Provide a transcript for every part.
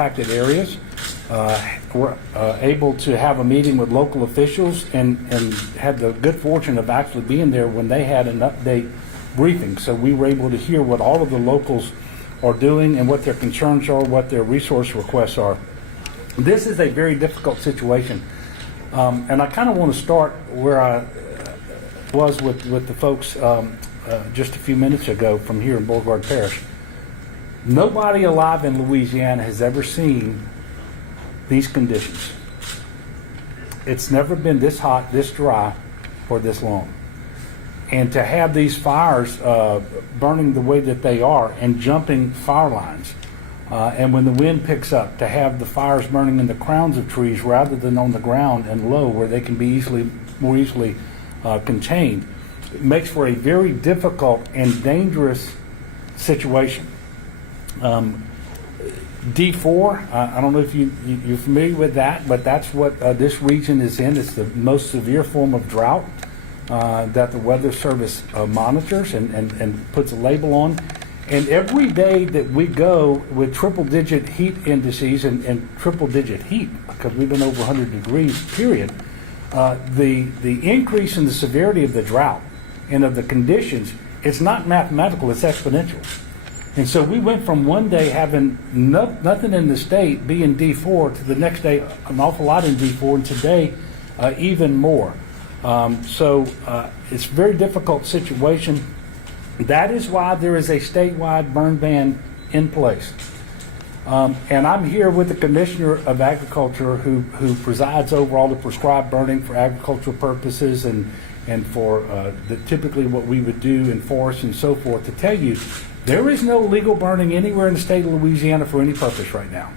impacted areas. We're able to have a meeting with local officials and had the good fortune of actually being there when they had an update briefing. So we were able to hear what all of the locals are doing and what their concerns are, what their resource requests are. This is a very difficult situation. And I kind of want to start where I was with the folks just a few minutes ago from here in Beauregard Parish. Nobody alive in Louisiana has ever seen these conditions. It's never been this hot, this dry, or this long. And to have these fires burning the way that they are and jumping fire lines, and when the wind picks up, to have the fires burning in the crowns of trees rather than on the ground and low where they can be more easily contained, it makes for a very difficult and dangerous situation. D4, I don't know if you're familiar with that, but that's what this region is in. It's the most severe form of drought that the Weather Service monitors and puts a label on. And every day that we go with triple-digit heat indices and triple-digit heat, because we've been over 100 degrees, period, the increase in the severity of the drought and of the conditions, it's not mathematical, it's exponential. And so we went from one day having nothing in the state being D4 to the next day an awful lot in D4, and today even more. So it's a very difficult situation. That is why there is a statewide burn ban in place. And I'm here with the Commissioner of Agriculture who presides over all the prescribed burning for agricultural purposes and for typically what we would do in forests and so forth, to tell you there is no legal burning anywhere in the state of Louisiana for any purpose right now.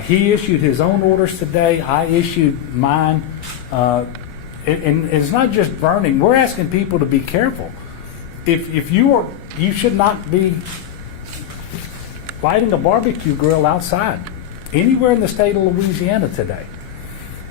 He issued his own orders today. I issued mine. And it's not just burning. We're asking people to be careful. If you should not be lighting a barbecue grill outside anywhere in the state of Louisiana today.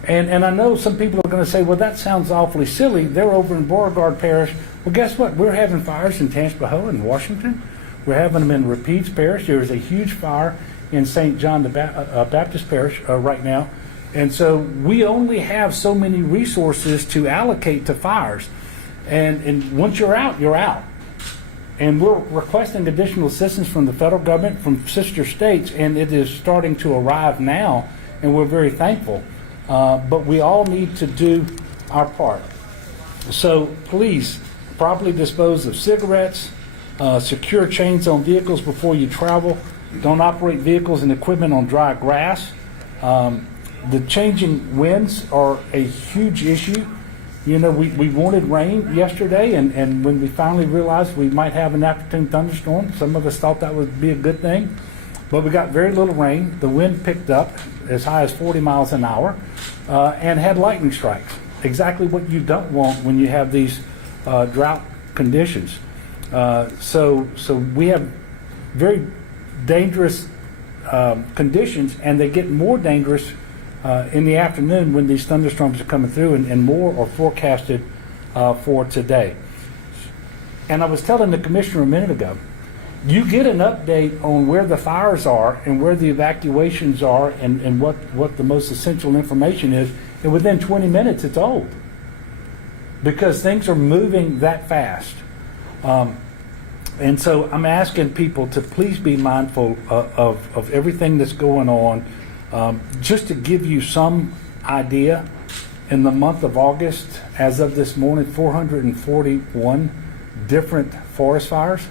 And I know some people are going to say, well, that sounds awfully silly. They're over in Beauregard Parish. Well, guess what? We're having fires in Tangipahoa and Washington. We're having them in Rapides Parish. There's a huge fire in St. John the Baptist Parish right now. And so we only have so many resources to allocate to fires. And once you're out, you're out. And we're requesting additional assistance from the federal government, from sister states, and it is starting to arrive now, and we're very thankful. But we all need to do our part. So please, properly dispose of cigarettes, secure chains on vehicles before you travel, don't operate vehicles and equipment on dry grass. The changing winds are a huge issue. You know, we wanted rain yesterday, and when we finally realized we might have an afternoon thunderstorm, some of us thought that would be a good thing. But we got very little rain. The wind picked up as high as 40 miles an hour and had lightning strikes. Exactly what you don't want when you have these drought conditions. So we have very dangerous conditions, and they get more dangerous in the afternoon when these thunderstorms are coming through, and more are forecasted for today. And I was telling the commissioner a minute ago, you get an update on where the fires are and where the evacuations are and what the most essential information is, and within 20 minutes it's old, because things are moving that fast. And so I'm asking people to please be mindful of everything that's going on. Just to give you some idea, in the month of August, as of this morning, 441 different forest fires,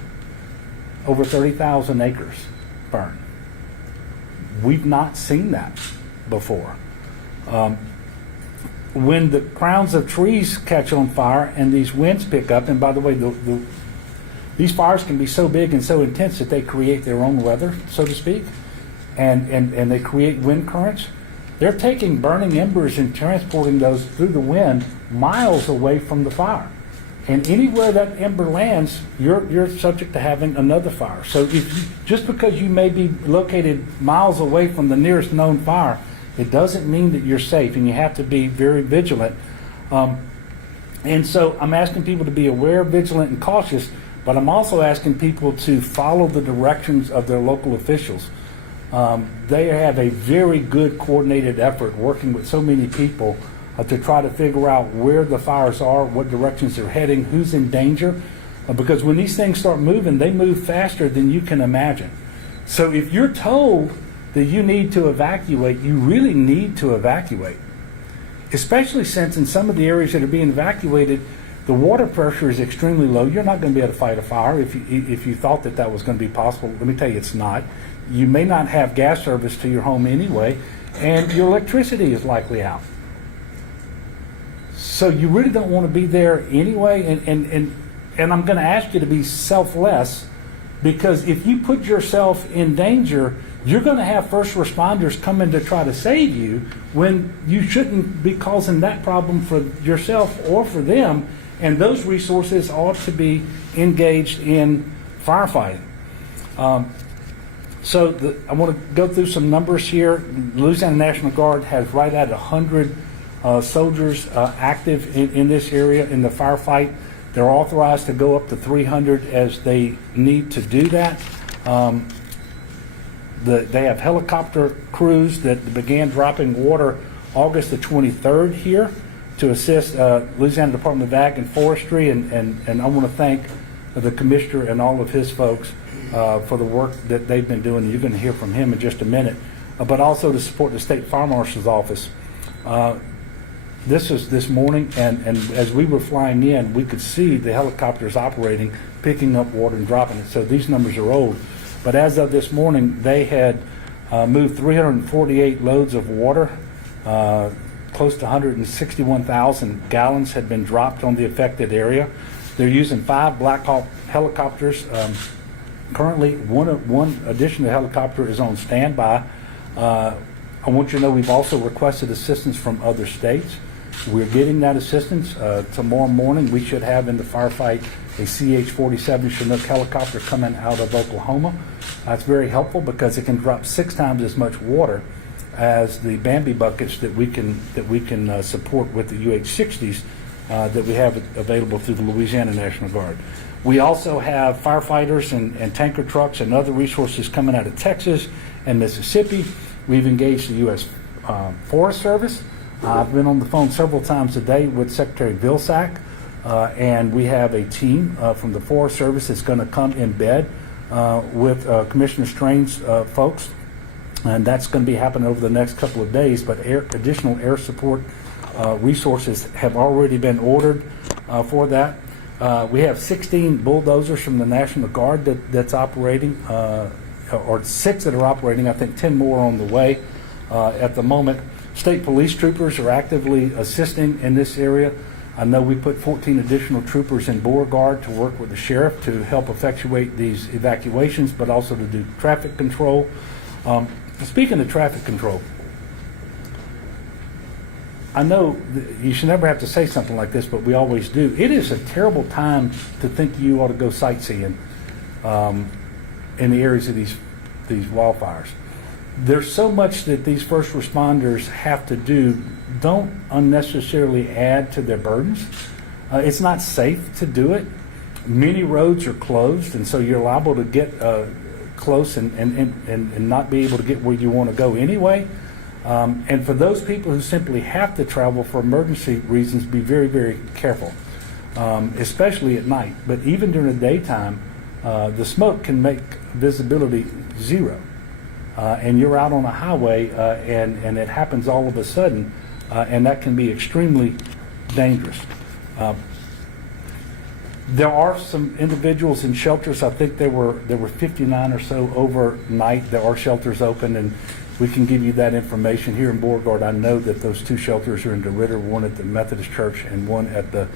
over 30,000 acres burned. We've not seen that before. When the crowns of trees catch on fire and these winds pick up, and by the way, these fires can be so big and so intense that they create their own weather, so to speak. And they create wind currents. They're taking burning embers and transporting those through the wind miles away from the fire. And anywhere that ember lands, you're subject to having another fire. So just because you may be located miles away from the nearest known fire, it doesn't mean that you're safe, and you have to be very vigilant. And so I'm asking people to be aware, vigilant, and cautious, but I'm also asking people to follow the directions of their local officials. They have a very good coordinated effort working with so many people to try to figure out where the fires are, what directions they're heading, who's in danger. Because when these things start moving, they move faster than you can imagine. So if you're told that you need to evacuate, you really need to evacuate. Especially since in some of the areas that are being evacuated, the water pressure is extremely low. You're not going to be able to fight a fire if you thought that that was going to be possible. Let me tell you, it's not. You may not have gas service to your home anyway, and your electricity is likely out. So you really don't want to be there anyway, and I'm going to ask you to be selfless, because if you put yourself in danger, you're going to have first responders come in to try to save you when you shouldn't be causing that problem for yourself or for them, and those resources ought to be engaged in firefighting. I want to go through some numbers here. The Louisiana National Guard has right at 100 soldiers active in this area in the firefight. They're authorized to go up to 300 as they need to do that. They have helicopter crews that began dropping water August the 23rd here to assist Louisiana Department of Ag and Forestry, and I want to thank the commissioner and all of his folks for the work that they've been doing. You're going to hear from him in just a minute, but also to support the State Fire Marshal's Office. This is this morning, and as we were flying in, we could see the helicopters operating, picking up water and dropping it. So these numbers are old. But as of this morning, they had moved 348 loads of water. Close to 161,000 gallons had been dropped on the affected area. They're using 5 Black Hawk helicopters. Currently, one additional helicopter is on standby. I want you to know we've also requested assistance from other states. We're getting that assistance. Tomorrow morning, we should have in the firefight a CH-47 Chinook helicopter coming out of Oklahoma. That's very helpful because it can drop 6 times as much water as the Bambi buckets that we can support with the UH-60s that we have available through the Louisiana National Guard. We also have firefighters and tanker trucks and other resources coming out of Texas and Mississippi. We've engaged the U.S. Forest Service. I've been on the phone several times today with Secretary Vilsack, and we have a team from the Forest Service that's going to come in bed with Commissioner Strain's folks, and that's going to be happening over the next couple of days. But additional air support resources have already been ordered for that. We have 16 bulldozers from the National Guard that's operating, or 6 that are operating. I think 10 more on the way at the moment. State police troopers are actively assisting in this area. I know we put 14 additional troopers in Beauregard to work with the sheriff to help effectuate these evacuations, but also to do traffic control. Speaking of traffic control, I know you should never have to say something like this, but we always do. It is a terrible time to think you ought to go sightseeing in the areas of these wildfires. There's so much that these first responders have to do. Don't unnecessarily add to their burdens. It's not safe to do it. Many roads are closed, and so you're liable to get close and not be able to get where you want to go anyway. And for those people who simply have to travel for emergency reasons, be very, very careful, especially at night. But even during the daytime, the smoke can make visibility 0. And you're out on a highway, and it happens all of a sudden, and that can be extremely dangerous. There are some individuals in shelters. I think there were 59 or so overnight. There are shelters open, and we can give you that information. Here in Beauregard, I know that those 2 shelters are in DeRitter, one at the Methodist Church and one at the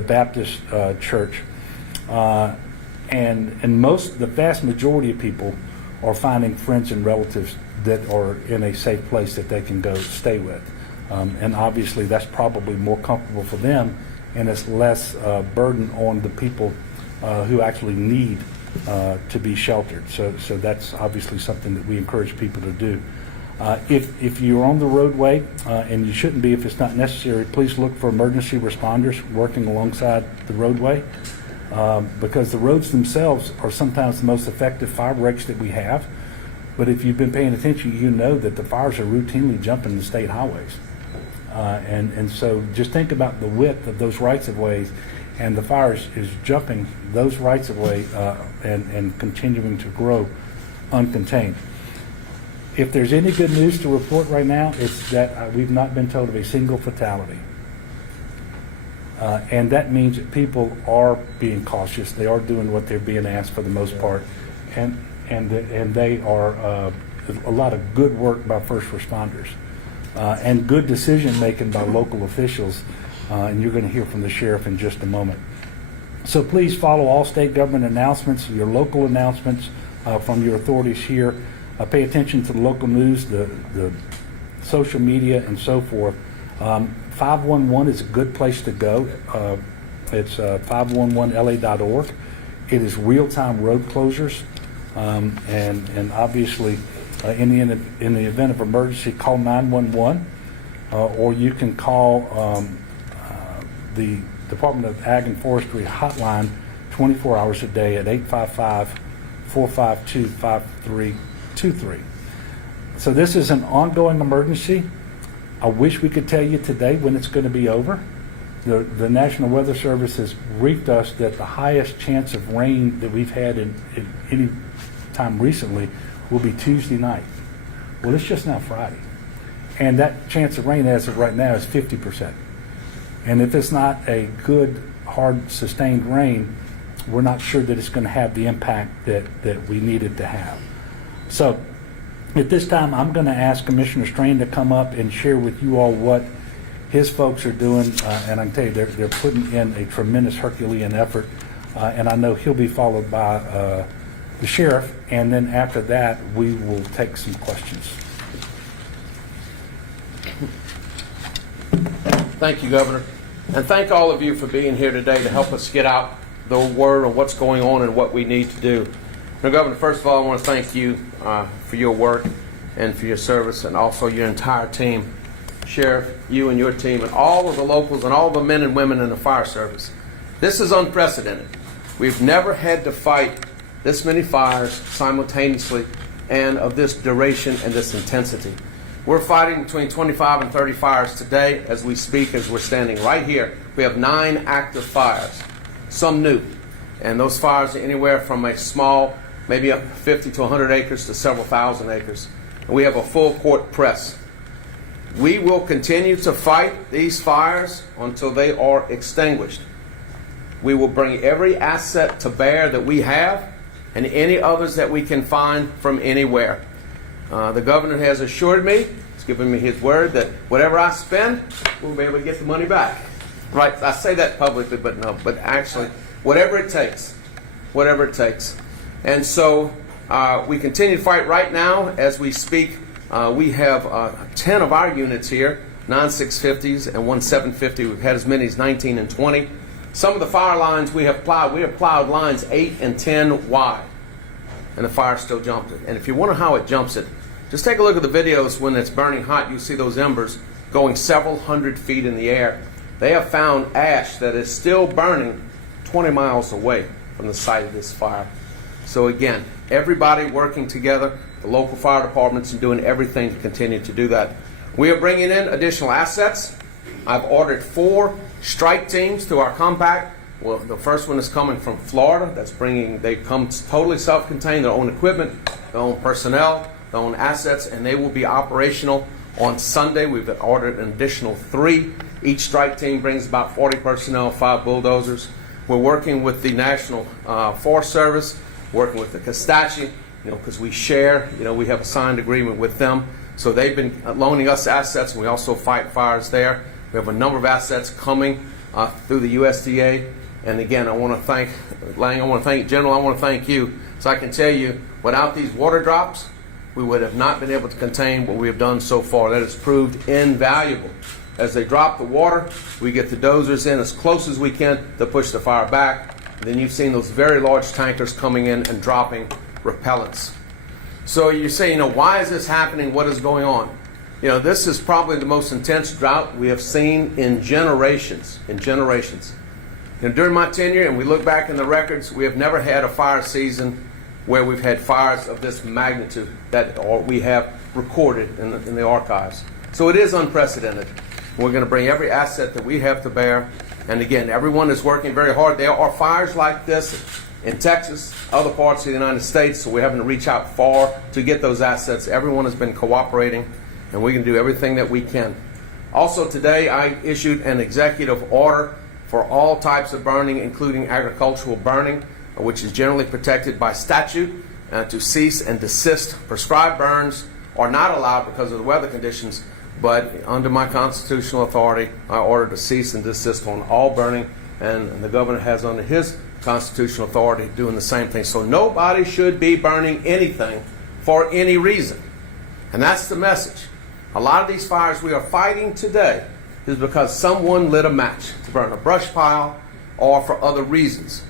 Baptist Church. And the vast majority of people are finding friends and relatives that are in a safe place that they can go stay with. And obviously that's probably more comfortable for them, and it's less burden on the people who actually need to be sheltered. So that's obviously something that we encourage people to do. If you're on the roadway, and you shouldn't be if it's not necessary, please look for emergency responders working alongside the roadway. Because the roads themselves are sometimes the most effective fire breaks that we have. But if you've been paying attention, you know that the fires are routinely jumping the state highways. And so just think about the width of those rights-of-ways, and the fire is jumping those rights-of-way and continuing to grow uncontained. If there's any good news to report right now, it's that we've not been told of a single fatality. And that means that people are being cautious. They are doing what they're being asked for the most part. And they are a lot of good work by first responders and good decision making by local officials. And you're going to hear from the sheriff in just a moment. So please follow all state government announcements, your local announcements from your authorities here. Pay attention to the local news, the social media, and so forth. 511 is a good place to go. It's 511la.org. It is real-time road closures, and obviously, in the event of emergency, call 911, or you can call the Department of Ag and Forestry hotline 24 hours a day at 855-452-5323. So this is an ongoing emergency. I wish we could tell you today when it's going to be over. The National Weather Service has briefed us that the highest chance of rain that we've had in any time recently will be Tuesday night. Well, it's just now Friday. And that chance of rain as of right now is 50%. And if it's not a good, hard, sustained rain, we're not sure that it's going to have the impact that we need it to have. So at this time, I'm going to ask Commissioner Strain to come up and share with you all what his folks are doing, and I can tell you they're putting in a tremendous Herculean effort, and I know he'll be followed by the sheriff, and then after that we will take some questions. Thank you, Governor, and thank all of you for being here today to help us get out the word on what's going on and what we need to do. Now, Governor, first of all, I want to thank you for your work and for your service, and also your entire team. Sheriff, you and your team, and all of the locals and all the men and women in the fire service. This is unprecedented. We've never had to fight this many fires simultaneously and of this duration and this intensity. We're fighting between 25 and 30 fires today as we speak, as we're standing right here. We have 9 active fires, some new, and those fires are anywhere from a small, maybe up 50 to 100 acres to several thousand acres. And we have a full court press. We will continue to fight these fires until they are extinguished. We will bring every asset to bear that we have and any others that we can find from anywhere. The governor has assured me, he's given me his word, that whatever I spend, we'll be able to get the money back. Right, I say that publicly, but no, but actually, whatever it takes, whatever it takes. And so we continue to fight right now as we speak. We have 10 of our units here, 9 650s and 1 750. We've had as many as 19 and 20. Some of the fire lines we have plowed lines 8 and 10 wide, and the fire still jumped it. And if you wonder how it jumps it, just take a look at the videos when it's burning hot. You see those embers going several hundred feet in the air. They have found ash that is still burning 20 miles away from the site of this fire. So again, everybody working together, the local fire departments, and doing everything to continue to do that. We are bringing in additional assets. I've ordered 4 strike teams to our compact. Well, the first one is coming from Florida. They come totally self-contained, their own equipment, their own personnel, their own assets, and they will be operational on Sunday. We've ordered an additional 3. Each strike team brings about 40 personnel, 5 bulldozers. We're working with the National Forest Service, working with the Costache, because we share, we have a signed agreement with them. So they've been loaning us assets, and we also fight fires there. We have a number of assets coming through the USDA. And again, I want to thank Lang, I want to thank General, I want to thank you. So I can tell you, without these water drops, we would have not been able to contain what we have done so far. That has proved invaluable. As they drop the water, we get the dozers in as close as we can to push the fire back. Then you've seen those very large tankers coming in and dropping repellents. So you say, why is this happening? What is going on? This is probably the most intense drought we have seen in generations. During my tenure, and we look back in the records, we have never had a fire season where we've had fires of this magnitude that we have recorded in the archives. So it is unprecedented. We're going to bring every asset that we have to bear. And again, everyone is working very hard. There are fires like this in Texas, other parts of the United States, so we're having to reach out far to get those assets. Everyone has been cooperating, and we can do everything that we can. Also today, I issued an executive order for all types of burning, including agricultural burning, which is generally protected by statute, to cease and desist. Prescribed burns are not allowed because of the weather conditions, but under my constitutional authority, I order to cease and desist on all burning, and the governor has under his constitutional authority doing the same thing. So nobody should be burning anything for any reason. And that's the message. A lot of these fires we are fighting today is because someone lit a match to burn a brush pile or for other reasons.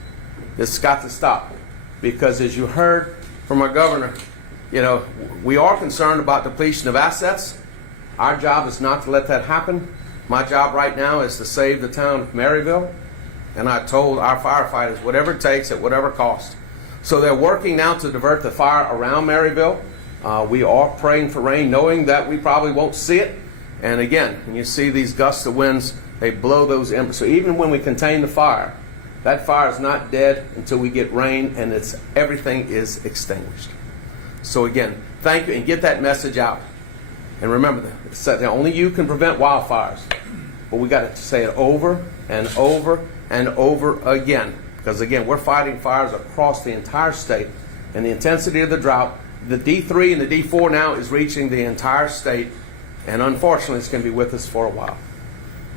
This has got to stop, because as you heard from our governor, we are concerned about depletion of assets. Our job is not to let that happen. My job right now is to save the town of Maryville, and I told our firefighters whatever it takes at whatever cost. So they're working now to divert the fire around Maryville. We are praying for rain, knowing that we probably won't see it. And again, when you see these gusts of winds, they blow those embers. So even when we contain the fire, that fire is not dead until we get rain and everything is extinguished. So again, thank you, and get that message out. And remember that only you can prevent wildfires. But we got to say it over and over and over again. Because again, we're fighting fires across the entire state. And the intensity of the drought, the D3 and the D4 now is reaching the entire state. And unfortunately, it's going to be with us for a while.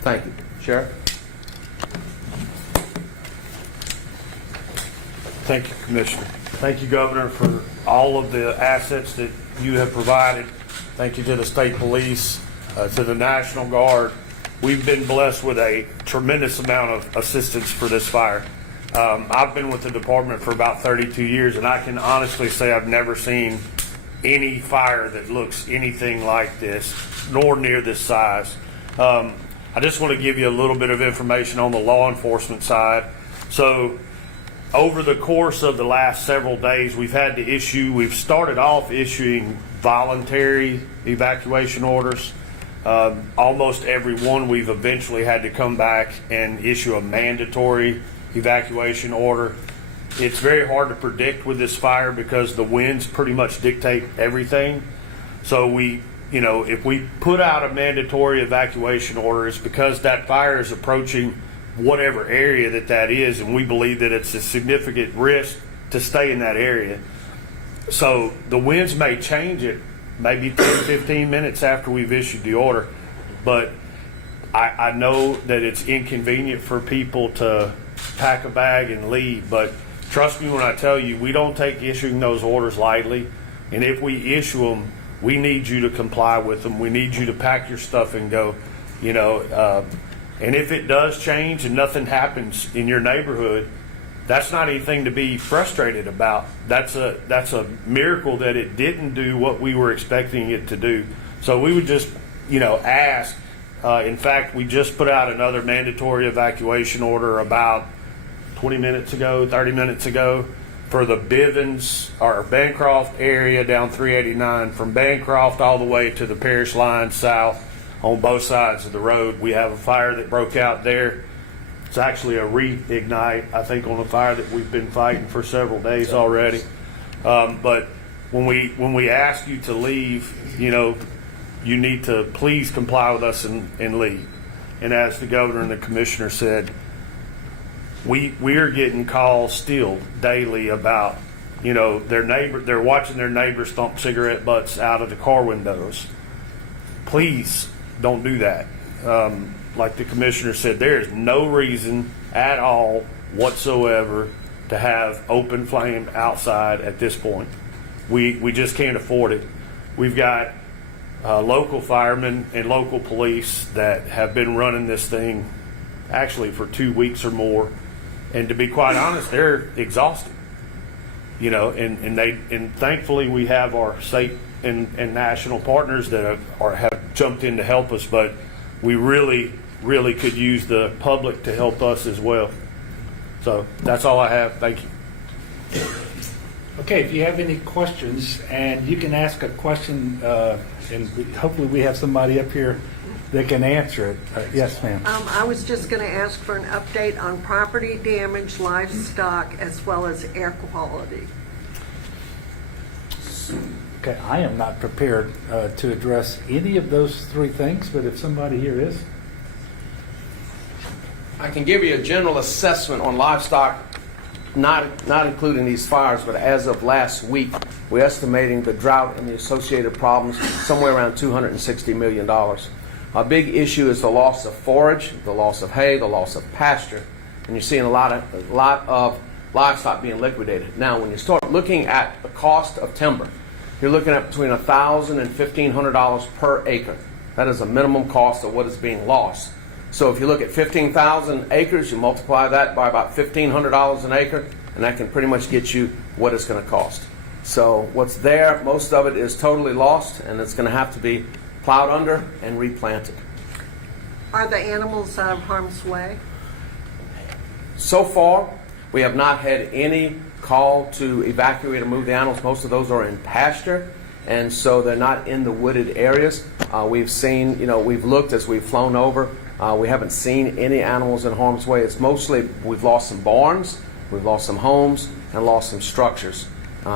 Thank you. Sheriff? Thank you, Commissioner. Thank you, Governor, for all of the assets that you have provided. Thank you to the state police, to the National Guard. We've been blessed with a tremendous amount of assistance for this fire. I've been with the department for about 32 years, and I can honestly say I've never seen any fire that looks anything like this, nor near this size. I just want to give you a little bit of information on the law enforcement side. So over the course of the last several days, we've started off issuing voluntary evacuation orders. Almost every one we've eventually had to come back and issue a mandatory evacuation order. It's very hard to predict with this fire because the winds pretty much dictate everything. So if we put out a mandatory evacuation order, it's because that fire is approaching whatever area that is, and we believe that it's a significant risk to stay in that area. So the winds may change it maybe 10, 15 minutes after we've issued the order, but I know that it's inconvenient for people to pack a bag and leave, but trust me when I tell you, we don't take issuing those orders lightly, and if we issue them, we need you to comply with them. We need you to pack your stuff and go, and if it does change and nothing happens in your neighborhood, that's not anything to be frustrated about. That's a miracle that it didn't do what we were expecting it to do. So we would just, ask. In fact, we just put out another mandatory evacuation order about 20 minutes ago, 30 minutes ago, for the Bivens or Bancroft area down 389, from Bancroft all the way to the Parish line south on both sides of the road. We have a fire that broke out there. It's actually a reignite, I think, on a fire that we've been fighting for several days already. But when we ask you to leave, you need to please comply with us and leave. And as the governor and the commissioner said, we are getting calls still daily about, they're watching their neighbors thump cigarette butts out of the car windows. Please don't do that. Like the commissioner said, there is no reason at all whatsoever to have open flame outside at this point. We just can't afford it. We've got local firemen and local police that have been running this thing actually for 2 weeks or more, and to be quite honest, they're exhausted. And thankfully we have our state and national partners that have jumped in to help us, but we really could use the public to help us as well. So that's all I have. Thank you. Okay, if you have any questions, and you can ask a question, hopefully we have somebody up here that can answer it. Yes, ma'am. I was just going to ask for an update on property damage, livestock, as well as air quality. Okay, I am not prepared to address any of those three things, but if somebody here is. I can give you a general assessment on livestock, not including these fires, but as of last week, we're estimating the drought and the associated problems somewhere around $260 million. A big issue is the loss of forage, the loss of hay, the loss of pasture, and you're seeing a lot of livestock being liquidated. Now, when you start looking at the cost of timber, you're looking at between $1,000 and $1,500 per acre. That is a minimum cost of what is being lost. So if you look at 15,000 acres, you multiply that by about $1,500 an acre, and that can pretty much get you what it's going to cost. So what's there, most of it is totally lost, and it's going to have to be plowed under and replanted. Are the animals out of harm's way? So far, we have not had any call to evacuate or move the animals. Most of those are in pasture, and so they're not in the wooded areas. We've seen, we've looked as we've flown over. We haven't seen any animals in harm's way. It's mostly we've lost some barns, we've lost some homes, and lost some structures.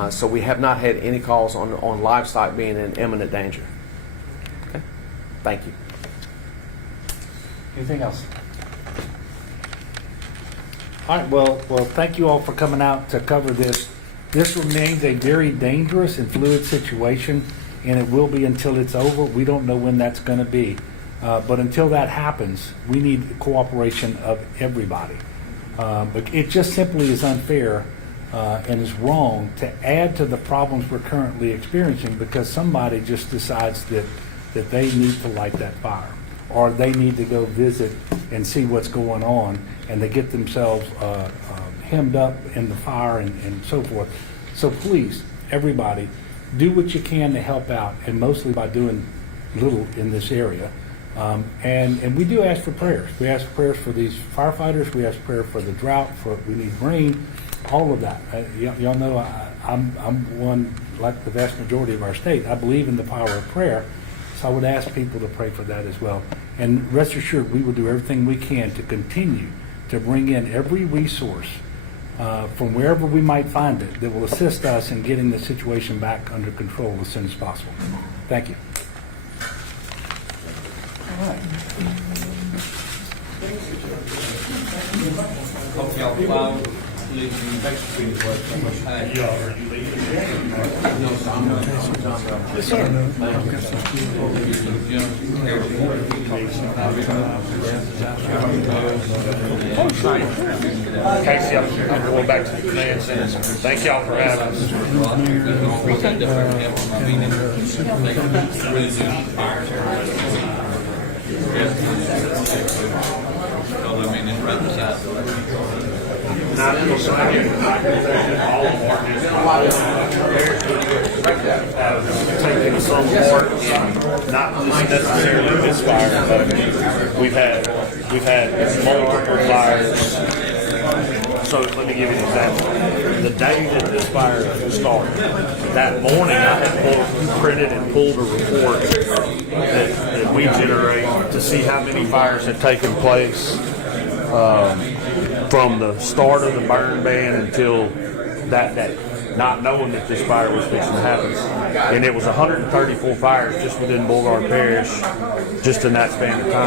So we have not had any calls on livestock being in imminent danger. Okay? Thank you. Anything else? All right, well, thank you all for coming out to cover this. This remains a very dangerous and fluid situation, and it will be until it's over. We don't know when that's going to be. But until that happens, we need the cooperation of everybody. But it just simply is unfair and is wrong to add to the problems we're currently experiencing because somebody just decides that they need to light that fire, or they need to go visit and see what's going on, and they get themselves hemmed up in the fire and so forth. So please, everybody, do what you can to help out, and mostly by doing little in this area. And we do ask for prayers. We ask for prayers for these firefighters. We ask prayer for the drought. We need rain. All of that. Y'all know I'm one, like the vast majority of our state. I believe in the power of prayer. So I would ask people to pray for that as well. And rest assured, we will do everything we can to continue to bring in every resource from wherever we might find it that will assist us in getting the situation back under control as soon as possible. Thank you. All right. Hope y'all follow. Yes, sir. Casey, I'm going back to the command center. Thank y'all for having us. Taking some part in not just necessarily this fire, but we've had multiple fires. So let me give you an example. The day that this fire started, that morning I had printed and pulled a report that we generate to see how many fires had taken place from the start of the burn ban until that day, not knowing that this fire was fixing to happen. And it was 134 fires just within Beauregard Parish, just in that span of time.